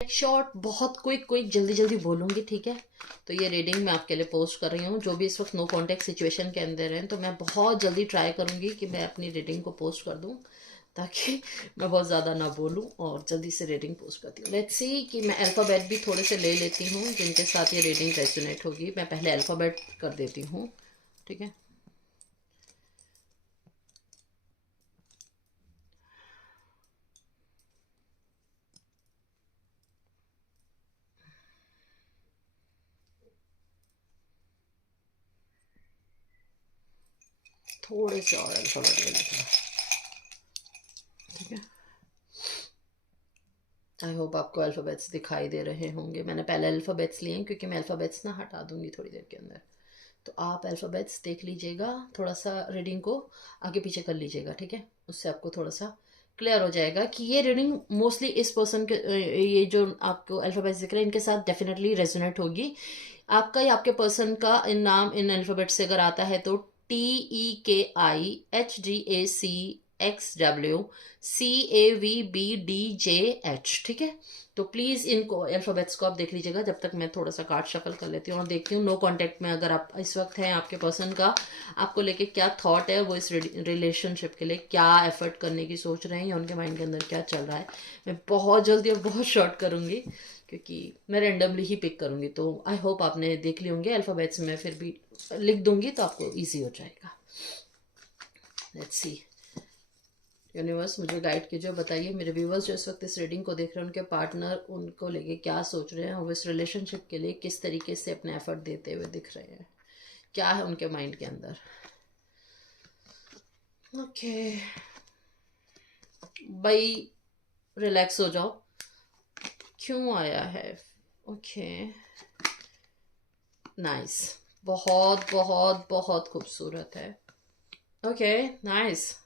Short बहुत quick quick जल्दी जल्दी बोलूँगी, ठीक है। तो ये रीडिंग मैं आपके लिए पोस्ट कर रही हूँ, जो भी इस वक्त नो कॉन्टेक्ट सिचुएशन के अंदर हैं, तो मैं बहुत जल्दी ट्राई करूँगी कि मैं अपनी रीडिंग को पोस्ट कर दूँ, ताकि मैं बहुत ज़्यादा ना बोलूँ और जल्दी से रीडिंग पोस्ट करती हूँ। लेट्स सी कि मैं अल्फ़ाबेट भी थोड़े से ले लेती हूँ जिनके साथ ये रीडिंग रेजोनेट होगी। मैं पहले अल्फ़ाबेट कर देती हूँ, ठीक है। थोड़े से और अल्फ़ाबेट ले लेते हैं, ठीक है। आई होप आपको अल्फ़ाबेट्स दिखाई दे रहे होंगे। मैंने पहले अल्फ़ाबेट्स लिए हैं क्योंकि मैं अल्फ़ाबेट्स ना हटा दूंगी थोड़ी देर के अंदर। तो आप अल्फ़ाबेट्स देख लीजिएगा, थोड़ा सा रीडिंग को आगे पीछे कर लीजिएगा, ठीक है। उससे आपको थोड़ा सा क्लियर हो जाएगा कि ये रीडिंग मोस्टली इस पर्सन के, ये जो आपको अल्फ़ाबेट्स दिख रहे हैं, इनके साथ डेफिनेटली रेजोनेट होगी। आपका या आपके पर्सन का इन नाम इन अल्फ़ाबेट से अगर आता है तो TEKIHDACXWCAVBDJH, ठीक है। तो प्लीज़ इनको अल्फ़ाबेट्स को आप देख लीजिएगा जब तक मैं थोड़ा सा कार्ड शफल कर लेती हूँ और देखती हूँ नो कांटेक्ट में अगर आप इस वक्त हैं, आपके पर्सन का आपको लेके क्या थॉट है, वो इस रिलेशनशिप के लिए क्या एफर्ट करने की सोच रहे हैं या उनके माइंड के अंदर क्या चल रहा है। मैं बहुत जल्दी और बहुत शॉर्ट करूँगी क्योंकि मैं रेंडमली ही पिक करूँगी। तो आई होप आपने देख लिए होंगे अल्फ़ाबेट्स में, फिर भी लिख दूंगी तो आपको ईजी हो जाएगा। Let's see. यूनिवर्स मुझे गाइड कीजिए, बताइए मेरे व्यूवर्स जो इस वक्त इस रीडिंग को देख रहे हैं, उनके पार्टनर उनको लेके क्या सोच रहे हैं और इस रिलेशनशिप के लिए किस तरीके से अपने एफर्ट देते हुए दिख रहे हैं, क्या है उनके माइंड के अंदर। ओके भाई, रिलैक्स हो जाओ। क्यों आया है? ओके नाइस, बहुत बहुत बहुत खूबसूरत है। Okay nice,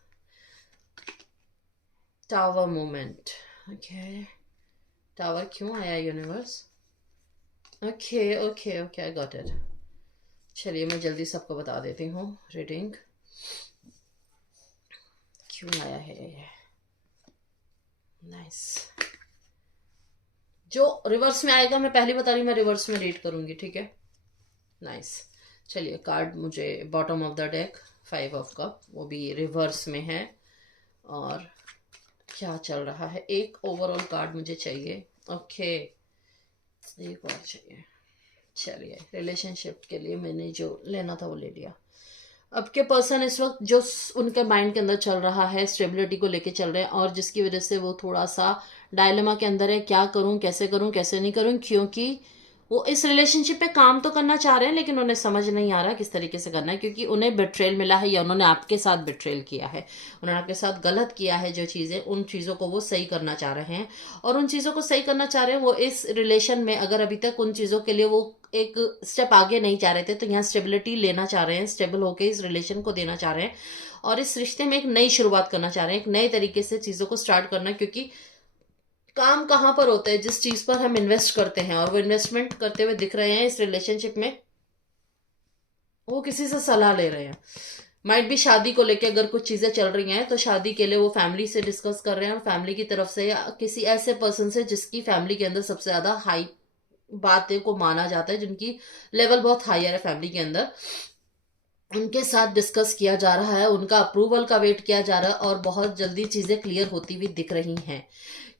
tower moment. Okay tower क्यों आया universe? Okay okay okay I got it. चलिए मैं जल्दी सबको बता देती हूँ रीडिंग क्यों आया है ये। नाइस, जो रिवर्स में आएगा मैं पहले बता रही हूँ, मैं रिवर्स में रीड करूंगी, ठीक है। नाइस, चलिए कार्ड मुझे bottom of the deck 5 of cup, वो भी रिवर्स में है। और क्या चल रहा है, एक ओवरऑल कार्ड मुझे चाहिए। ओके एक और चाहिए। चलिए रिलेशनशिप के लिए मैंने जो लेना था वो ले लिया। अब के पर्सन इस वक्त जो उनके माइंड के अंदर चल रहा है, स्टेबिलिटी को लेके चल रहे हैं और जिसकी वजह से वो थोड़ा सा डायलेमा के अंदर है, क्या करूं कैसे नहीं करूं, क्योंकि वो इस रिलेशनशिप पे काम तो करना चाह रहे हैं लेकिन उन्हें समझ नहीं आ रहा किस तरीके से करना है, क्योंकि उन्हें बिट्रेल मिला है या उन्होंने आपके साथ बिट्रेल किया है, उन्होंने आपके साथ गलत किया है। जो चीज़ें, उन चीज़ों को वो सही करना चाह रहे हैं और उन चीज़ों को सही करना चाह रहे हैं। वो इस रिलेशन में अगर अभी तक उन चीज़ों के लिए वो एक स्टेप आगे नहीं जा रहे थे, तो यहाँ स्टेबिलिटी लेना चाह रहे हैं, स्टेबल होकर इस रिलेशन को देना चाह रहे हैं और इस रिश्ते में एक नई शुरुआत करना चाह रहे हैं, एक नए तरीके से चीज़ों को स्टार्ट करना। क्योंकि काम कहाँ पर होता है, जिस चीज पर हम इन्वेस्ट करते हैं, और वो इन्वेस्टमेंट करते हुए दिख रहे हैं इस रिलेशनशिप में, वो किसी से सलाह ले रहे हैं। माइट भी शादी को लेके अगर कुछ चीजें चल रही हैं तो शादी के लिए वो फैमिली से डिस्कस कर रहे हैं और फैमिली की तरफ से या किसी ऐसे पर्सन से जिसकी फैमिली के अंदर सबसे ज्यादा हाई बातें को माना जाता है, जिनकी लेवल बहुत हायर है फैमिली के अंदर, उनके साथ डिस्कस किया जा रहा है, उनका अप्रूवल का वेट किया जा रहा है और बहुत जल्दी चीजें क्लियर होती हुई दिख रही हैं।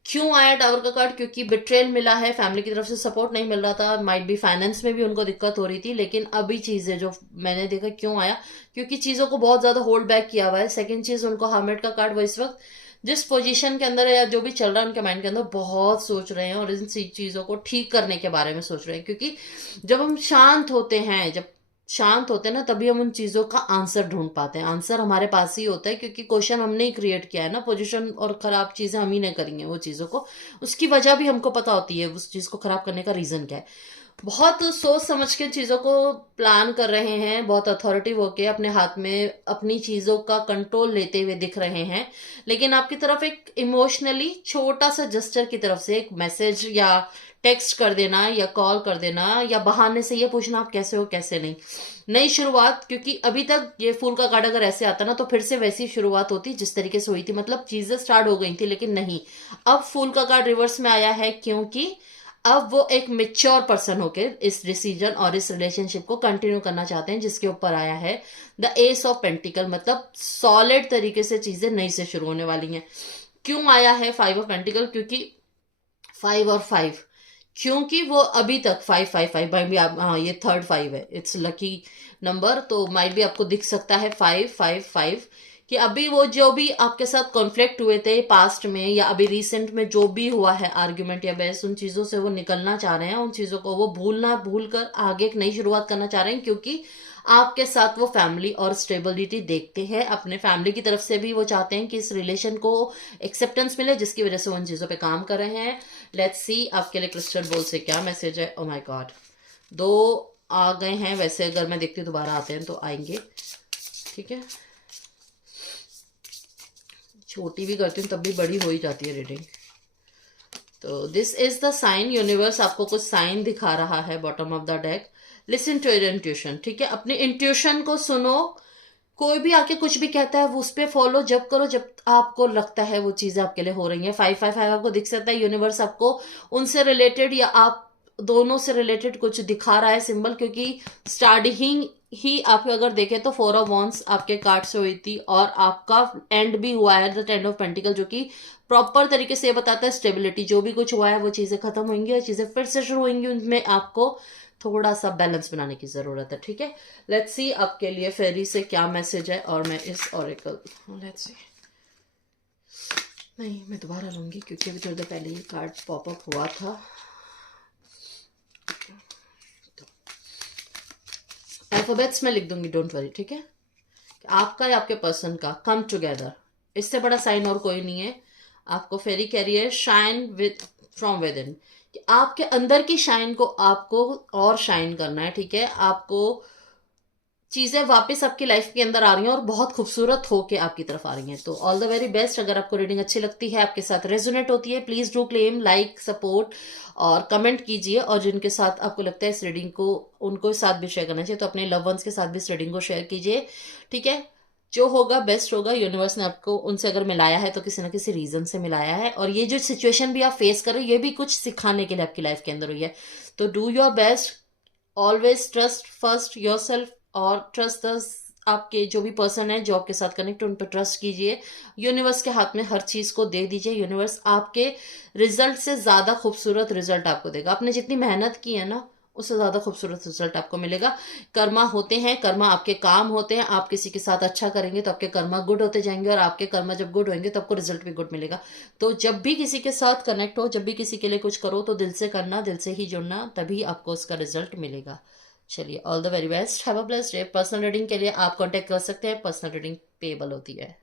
क्यों आया टावर का कार्ड? क्योंकि बिट्रेल मिला है, फैमिली की तरफ से सपोर्ट नहीं मिल रहा था, माइट भी फाइनेंस में भी उनको दिक्कत हो रही थी, लेकिन अभी चीजें जो मैंने देखा क्यों आया, क्योंकि चीजों को बहुत ज्यादा होल्ड बैक किया हुआ है। सेकंड चीज, उनको हर्मिट का कार्ड, वो इस वक्त जिस पोजीशन के अंदर है या जो भी चल रहा है उनके माइंड के अंदर, बहुत सोच रहे हैं और इन चीजों को ठीक करने के बारे में सोच रहे हैं। क्योंकि जब हम शांत होते हैं, जब शांत होते हैं ना, तभी हम उन चीजों का आंसर ढूंढ पाते हैं। आंसर हमारे पास ही होता है क्योंकि क्वेश्चन हमने ही क्रिएट किया है ना, पोजीशन और खराब चीजें हम ही ने करी हैं वो चीजों को, उसकी वजह भी हमको पता होती है, उस चीज को खराब करने का रीजन क्या है। बहुत सोच समझ के चीजों को प्लान कर रहे हैं, बहुत अथॉरिटिव होके अपने हाथ में अपनी चीजों का कंट्रोल लेते हुए दिख रहे हैं। लेकिन आपकी तरफ एक इमोशनली छोटा सा जेस्चर की तरफ से एक मैसेज या टेक्स्ट कर देना या कॉल कर देना या बहाने से ये पूछना आप कैसे हो कैसे नहीं, नई शुरुआत। क्योंकि अभी तक ये फूल का कार्ड अगर ऐसे आता ना तो फिर से वैसी शुरुआत होती जिस तरीके से हुई थी, मतलब चीजें स्टार्ट हो गई थी। लेकिन नहीं, अब फूल का कार्ड रिवर्स में आया है क्योंकि अब वो एक मेच्योर पर्सन होके इस डिसीजन और इस रिलेशनशिप को कंटिन्यू करना चाहते हैं, जिसके ऊपर आया है द एस ऑफ पेंटिकल, मतलब सॉलिड तरीके से चीजें नई से शुरू होने वाली हैं। क्यों आया है फाइव ऑफ पेंटिकल? क्योंकि 5 और 5, क्योंकि वो अभी तक 5 5 5 भाई भी आप, हाँ ये थर्ड 5 है, इट्स लकी नंबर, तो माइट भी आपको दिख सकता है 5 5 5 कि अभी वो जो भी आपके साथ कॉन्फ्लिक्ट हुए थे पास्ट में या अभी रिसेंट में जो भी हुआ है आर्ग्यूमेंट या बहस, उन चीजों से वो निकलना चाह रहे हैं, उन चीजों को वो भूल कर आगे एक नई शुरुआत करना चाह रहे हैं। क्योंकि आपके साथ वो फैमिली और स्टेबिलिटी देखते हैं, अपने फैमिली की तरफ से भी वो चाहते हैं कि इस रिलेशन को एक्सेप्टेंस मिले, जिसकी वजह से वो उन चीजों पे काम कर रहे हैं। लेट्स सी आपके लिए क्रिस्टल बॉल से क्या मैसेज है। ओ माय गॉड, 2 आ गए हैं। वैसे अगर मैं देखती हूँ दोबारा आते हैं तो आएंगे, ठीक है। छोटी भी करती हूँ तब भी बड़ी हो ही जाती है रीडिंग। तो this is the sign, universe आपको कुछ साइन दिखा रहा है bottom of the deck. Listen to your intuition, ठीक है। अपने इंट्यूशन को सुनो, कोई भी आके कुछ भी कहता है वो उस पर फॉलो जब करो जब आपको लगता है वो चीजें आपके लिए हो रही है। 5 5 5 आपको दिख सकता है, यूनिवर्स आपको उनसे रिलेटेड या आप दोनों से रिलेटेड कुछ दिखा रहा है सिंबल। क्योंकि स्टार्टिंग ही आप अगर देखें तो 4 ऑफ वॉन्ड्स आपके कार्ड से हुई थी और आपका एंड भी हुआ है द 10 ऑफ पेंटिकल, जो कि प्रॉपर तरीके से बताता है स्टेबिलिटी। जो भी कुछ हुआ है वो चीजें खत्म होंगी और चीजें फिर से शुरू होंगी, उनमें आपको थोड़ा सा बैलेंस बनाने की जरूरत है, ठीक है। लेट्स सी आपके लिए फेरी से क्या मैसेज है। और मैं इस ऑरेकल, लेट्स सी, नहीं मैं दोबारा लूंगी क्योंकि अभी थोड़ी देर पहले ये कार्ड पॉपअप हुआ था। अल्फाबेट्स में लिख दूंगी, डोंट वरी, ठीक है। आपका या आपके पर्सन का कम टुगेदर, इससे बड़ा साइन और कोई नहीं है। आपको फेरी कह रही है shine with from with in, कि आपके अंदर की शाइन को आपको और शाइन करना है, ठीक है। आपको चीजें वापस आपकी लाइफ के अंदर आ रही हैं और बहुत खूबसूरत होके आपकी तरफ आ रही हैं। तो ऑल द वेरी बेस्ट। अगर आपको रीडिंग अच्छी लगती है, आपके साथ रेजोनेट होती है, please do claim, like, support और कमेंट कीजिए। और जिनके साथ आपको लगता है इस रीडिंग को उनको साथ भी शेयर करना चाहिए तो अपने लव वंस के साथ भी इस रीडिंग को शेयर कीजिए, ठीक है। जो होगा बेस्ट होगा। यूनिवर्स ने आपको उनसे अगर मिलाया है तो किसी ना किसी रीजन से मिलाया है, और ये जो सिचुएशन भी आप फेस कर रहे हो ये भी कुछ सिखाने के लिए आपकी लाइफ के अंदर हुई है। तो do your best, always trust first your self और ट्रस्ट द आपके जो भी पर्सन है जो आपके साथ कनेक्ट, उन पर ट्रस्ट कीजिए। यूनिवर्स के हाथ में हर चीज को दे दीजिए। यूनिवर्स आपके रिजल्ट से ज्यादा खूबसूरत रिजल्ट आपको देगा। आपने जितनी मेहनत की है ना उससे ज्यादा खूबसूरत रिजल्ट आपको मिलेगा। कर्मा होते हैं, कर्मा आपके काम होते हैं। आप किसी के साथ अच्छा करेंगे तो आपके कर्मा गुड होते जाएंगे, और आपके कर्मा जब गुड होंगे तो आपको रिजल्ट भी गुड मिलेगा। तो जब भी किसी के साथ कनेक्ट हो, जब भी किसी के लिए कुछ करो तो दिल से करना, दिल से ही जुड़ना, तभी आपको उसका रिजल्ट मिलेगा। चलिए, all the very best, have a blessed day. Personal reading के लिए आप कांटेक्ट कर सकते हैं, पर्सनल रीडिंग पेबल होती है।